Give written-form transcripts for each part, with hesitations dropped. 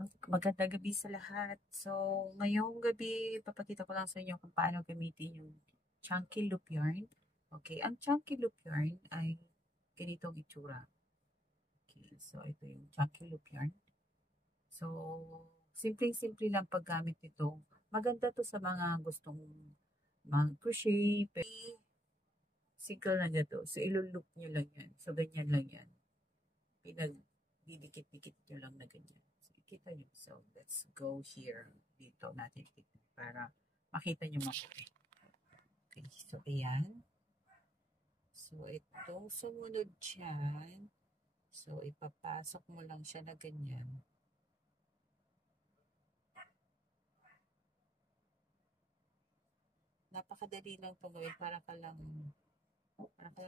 Magandang gabi sa lahat. So, ngayong gabi, papakita ko lang sa inyo kung paano gamitin yung chunky loop yarn. Okay, ang chunky loop yarn ay ganitong itsura. Okay, so ito yung chunky loop yarn. So, simpleng-simple lang paggamit nito. Maganda to sa mga gustong mag-crochet, single na niya to. So, ilulup nyo lang yan. So, ganyan lang yan. Pinag-didikit-dikit nyo lang na ganyan. So, kita nyo. So, let's go here. Dito natin tignan para makita nyo mabuti. Okay, so, ayan. So, itong sumunod dyan. So, ipapasok mo lang siya na ganyan. Napakadali lang itong gawin. Para ka lang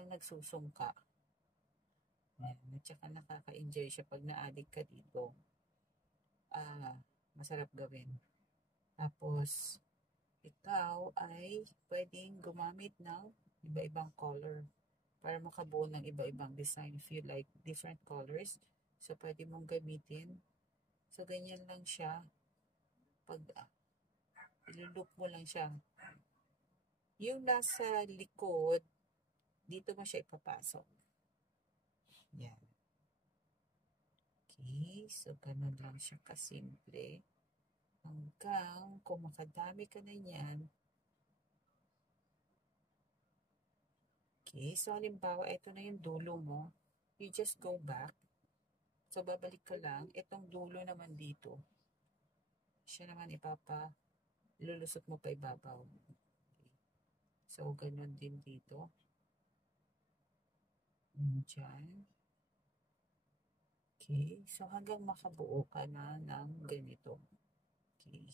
nagsusungka. Ayan. At saka nakaka-enjoy siya pag na-addict ka dito. Masarap gawin. Tapos, ikaw ay pwedeng gumamit ng iba-ibang color para makabuo ng iba-ibang design. If you like different colors, so pwede mong gamitin. So, ganyan lang siya. Pag ilulup mo lang siya. Yung nasa likod, dito mo siya ipapasok. Yan. Okay, so ganun lang siya kasimple. Hanggang kung makadami ka na yan. Okay, so halimbawa, ito na yung dulo mo. You just go back. So, babalik ka lang. Itong dulo naman dito. Siya naman lulusot mo pa ibabaw. Okay. So, ganun din dito. Diyan. Okay. So, hanggang makabuo ka na ng ganito. Okay.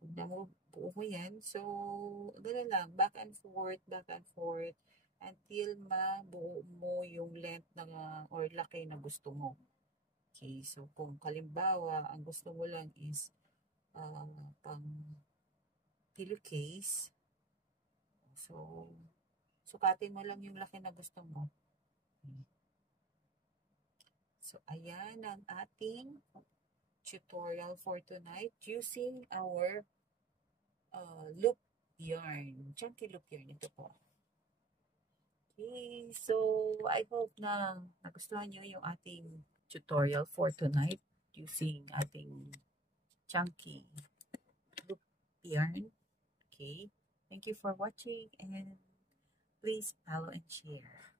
Pag nabuo mo yan, so, gano'n lang, back and forth, until mabuo mo yung length na, or laki na gusto mo. Okay, so kung kalimbawa, ang gusto mo lang is pang pillowcase, so, sukatin mo lang yung laki na gusto mo. Okay. So, ayan ang ating tutorial for tonight using our loop yarn. Chunky loop yarn ito po. Okay, so I hope na nagustuhan nyo yung ating tutorial for tonight using ating chunky loop yarn. Okay, thank you for watching and please follow and share.